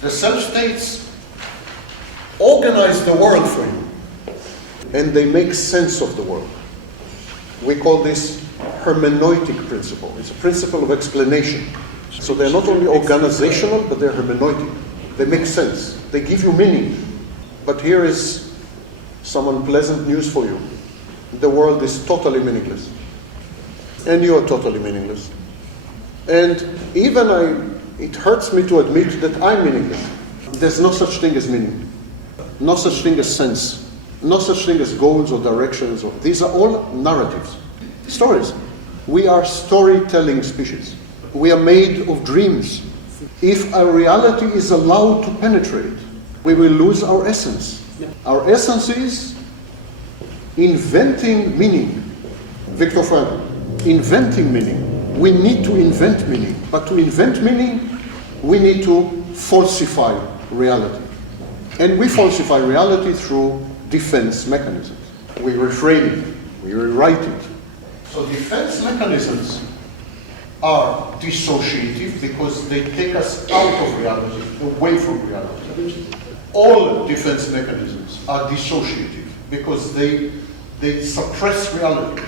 The self-states organize the world for you, and they make sense of the world. We call this hermeneutic principle. It's a principle of explanation. So they're not only organizational, but they're hermeneutic. They make sense. They give you meaning. But here is some unpleasant news for you. The world is totally meaningless. And you are totally meaningless. And it hurts me to admit that I'm meaningless. There's no such thing as meaning. No such thing as sense. No such thing as goals or directions. These are all narratives. Stories. We are storytelling species. We are made of dreams. If a reality is allowed to penetrate, we will lose our essence. Our essence is inventing meaning. Viktor Frankl, inventing meaning. We need to invent meaning. But to invent meaning, we need to falsify reality. And we falsify reality through defense mechanisms. We reframe it. We rewrite it. So defense mechanisms are dissociative because they take us out of reality, away from reality. All defense mechanisms are dissociative because they suppress reality.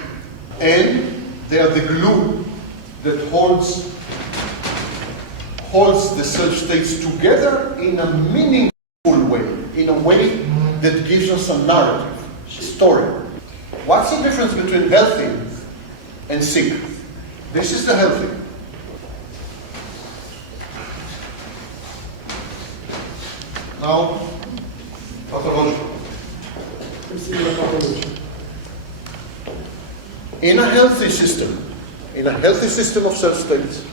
And they are the glue that holds the self-states together in a meaningful way, in a way that gives us a narrative, story. What's the difference between healthy and sick? This is the healthy. Now, pathological. In a healthy system of self-states,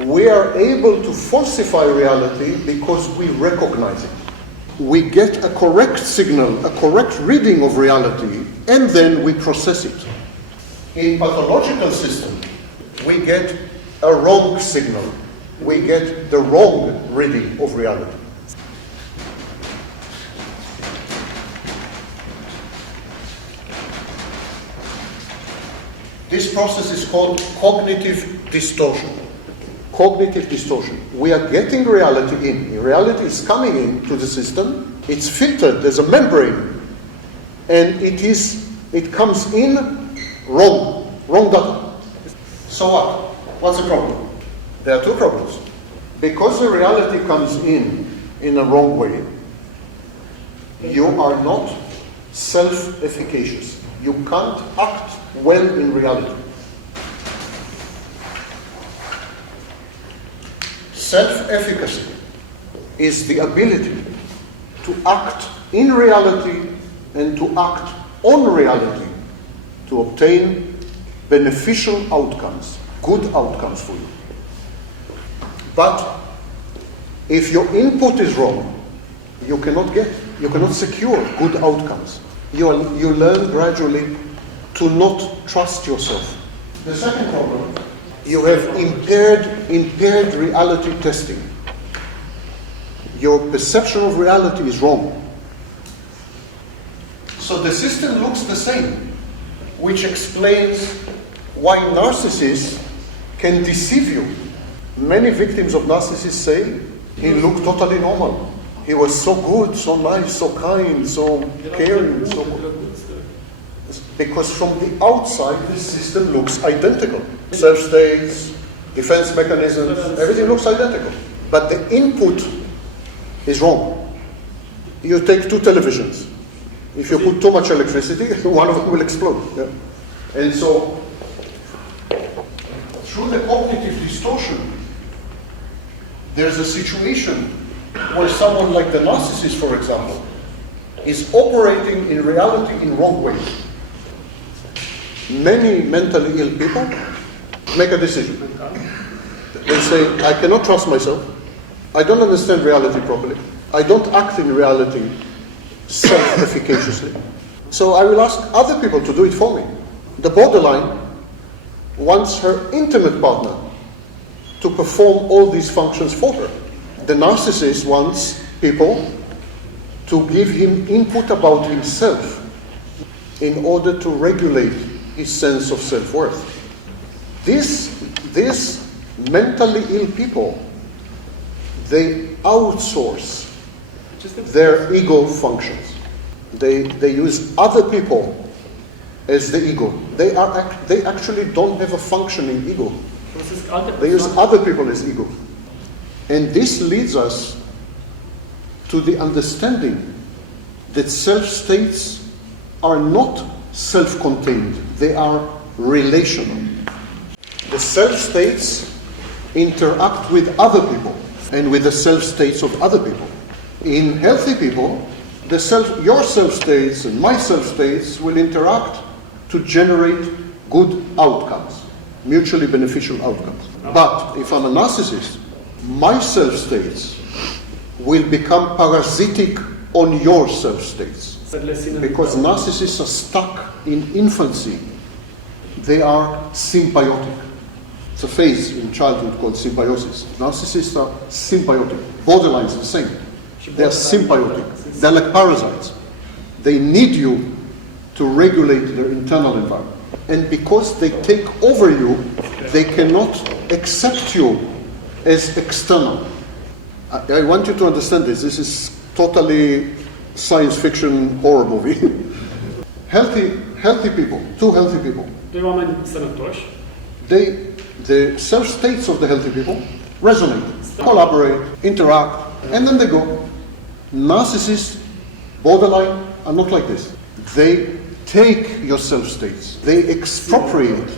we are able to falsify reality because we recognize it. We get a correct signal, a correct reading of reality, and then we process it. In pathological system, we get a wrong signal. We get the wrong reading of reality. This process is called cognitive distortion. Cognitive distortion. We are getting reality in. Reality is coming into the system. It's filtered. There's a membrane. And it comes in wrong data. So what? What's the problem? There are two problems. Because the reality comes in a wrong way, you are not self-efficacious. You can't act well in reality. Self-efficacy is the ability to act in reality and to act on reality to obtain beneficial outcomes, good outcomes for you. But if your input is wrong, you cannot secure good outcomes. You learn gradually to not trust yourself. The second problem, you have impaired reality testing. Your perception of reality is wrong. So the system looks the same, which explains why narcissists can deceive you. Many victims of narcissists say, he looked totally normal. He was so good, so nice, so kind, so caring, so good. Because from the outside, the system looks identical. Self-states, defense mechanisms, everything looks identical. But the input is wrong. You take two televisions. If you put too much electricity, one of them will explode. Yeah. And so, through the cognitive distortion, there's a situation where someone like the narcissist, for example, is operating in reality in wrong ways. Many mentally ill people make a decision. They say, I cannot trust myself. I don't understand reality properly. I don't act in reality self-efficaciously. So I will ask other people to do it for me. The borderline wants her intimate partner to perform all these functions for her. The narcissist wants people to give him input about himself in order to regulate his sense of self-worth. These mentally ill people, they outsource their ego functions. They use other people as the ego. They actually don't have a functioning ego. They use other people as ego. And this leads us to the understanding that self-states are not self-contained. They are relational. The self-states interact with other people and with the self-states of other people. In healthy people, your self-states and my self-states will interact to generate good outcomes, mutually beneficial outcomes. But if I'm a narcissist, my self-states will become parasitic on your self-states. Because narcissists are stuck in infancy. They are symbiotic. It's a phase in childhood called symbiosis. Narcissists are symbiotic. Borderlines are the same. They are symbiotic. They're like parasites. They need you to regulate their internal environment. And because they take over you, they cannot accept you as external. I want you to understand this. This is totally science fiction horror movie. Healthy people, two healthy people. The self-states of the healthy people resonate, collaborate, interact, and then they go. Narcissists, borderline, are not like this. They take your self-states. They appropriate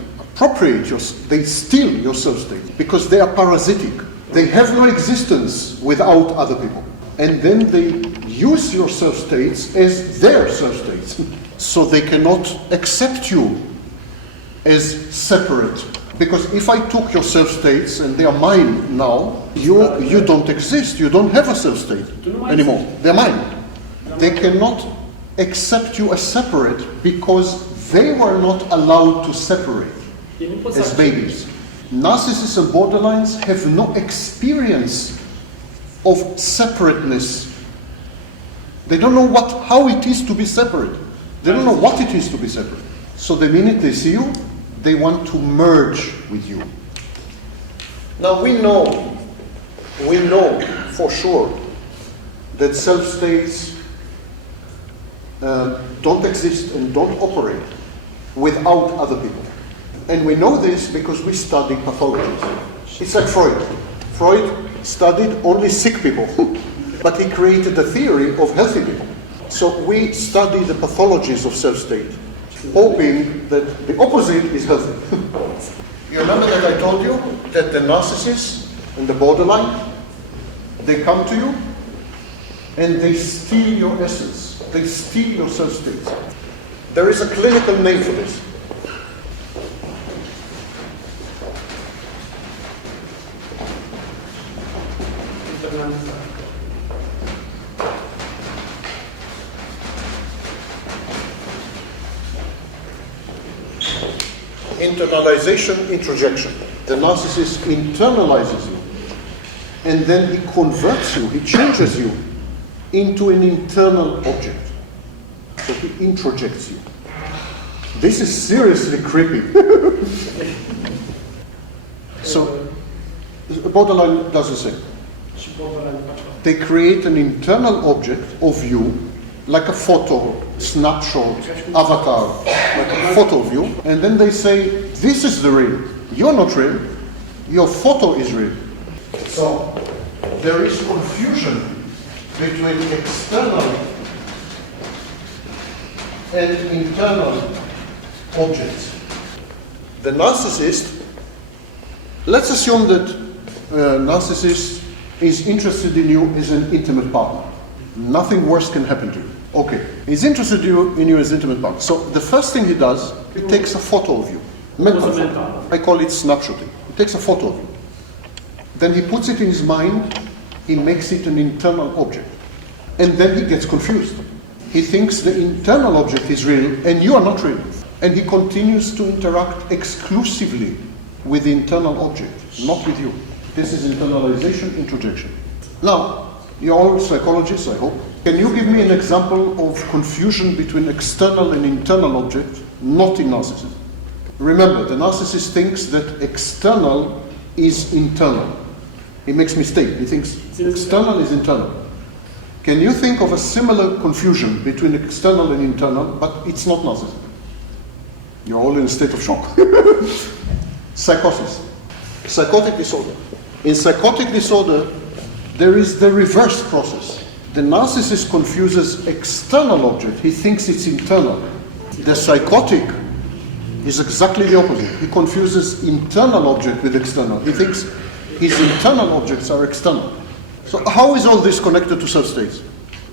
they steal your self-states because they are parasitic. They have no existence without other people. And then they use your self-states as their self-states. So they cannot accept you as separate. Because if I took your self-states and they are mine now, you don't exist. You don't have a self-state anymore. They're mine. They cannot accept you as separate because they were not allowed to separate as babies. Narcissists and borderlines have no experience of separateness. They don't know how it is to be separate. They don't know what it is to be separate. So the minute they see you, they want to merge with you. Now we know for sure that self-states don't exist and don't operate without other people. And we know this because we study pathologies. It's like Freud. Freud studied only sick people, but he created a theory of healthy people. So we study the pathologies of self-state, hoping that the opposite is healthy. You remember that I told you that the narcissist and the borderline, they come to you and they steal your essence. They steal your self-state. There is a clinical name for this. Internalization, introjection. The narcissist internalizes you and then he converts you, he changes you into an internal object. So he introjects you. This is seriously creepy. So borderline does the same. They create an internal object of you, like a photo, snapshot, avatar, like a photo of you, and then they say, this is the real. You're not real. Your photo is real. So there is confusion between external and internal objects. The narcissist, let's assume that a narcissist is interested in you as an intimate partner. Nothing worse can happen to you. Okay, he's interested in you as intimate partner. So the first thing he does, he takes a photo of you. Mental photo. I call it snapshotting. He takes a photo of you. Then he puts it in his mind, he makes it an internal object. And then he gets confused. He thinks the internal object is real and you are not real. And he continues to interact exclusively with the internal object, not with you. This is internalization, introjection. Now, you're all psychologists, I hope. Can you give me an example of confusion between external and internal object, not in narcissism? Remember, the narcissist thinks that external is internal. He makes mistake. He thinks external is internal. Can you think of a similar confusion between external and internal, but it's not narcissism? You're all in a state of shock. Psychosis. Psychotic disorder. In psychotic disorder, there is the reverse process. The narcissist confuses external object. He thinks it's internal. The psychotic is exactly the opposite. He confuses internal object with external. He thinks his internal objects are external. So how is all this connected to self-states?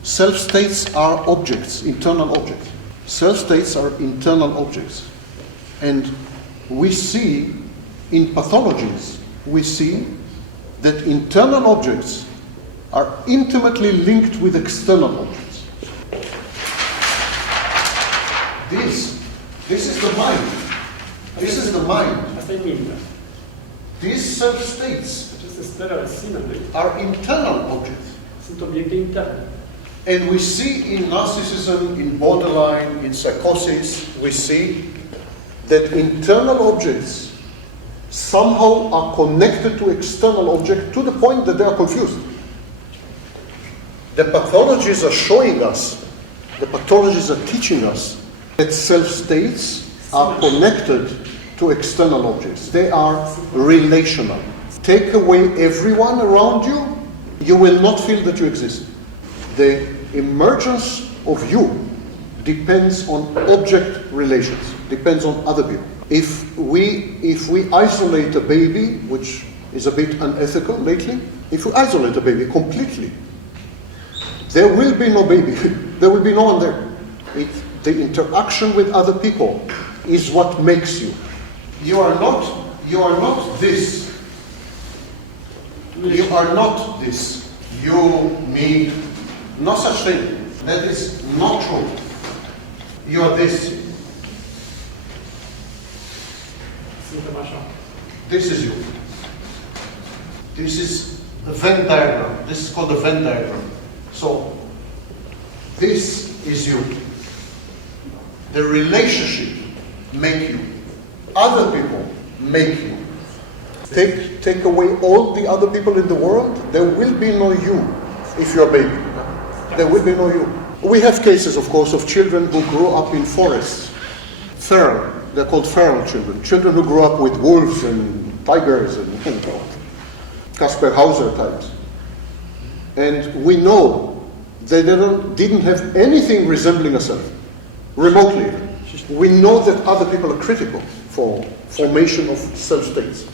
Self-states are objects, internal objects. Self-states are internal objects. And we see in pathologies, we see that internal objects are intimately linked with external objects. This is the mind. This is the mind. These self-states are internal objects. And we see in narcissism, in borderline, in psychosis, we see that internal objects somehow are connected to external objects to the point that they are confused. The pathologies are showing us, the pathologies are teaching us that self-states are connected to external objects. They are relational. Take away everyone around you, you will not feel that you exist. The emergence of you depends on object relations, depends on other people. If we isolate a baby, which is a bit unethical lately, if we isolate a baby completely, there will be no baby. There will be no one there. The interaction with other people is what makes you. You are not this. You are not this. You, me, no such thing. That is not true. You are this. This is you. This is a Venn diagram. This is called a Venn diagram. So, this is you. The relationship make you. Other people make you. Take away all the other people in the world, there will be no you if you're a baby. There will be no you. We have cases, of course, of children who grew up in forests. Feral. They're called feral children. Children who grew up with wolves and tigers and Kasper Hauser types. And we know they didn't have anything resembling a self, remotely. We know that other people are critical for formation of self-states.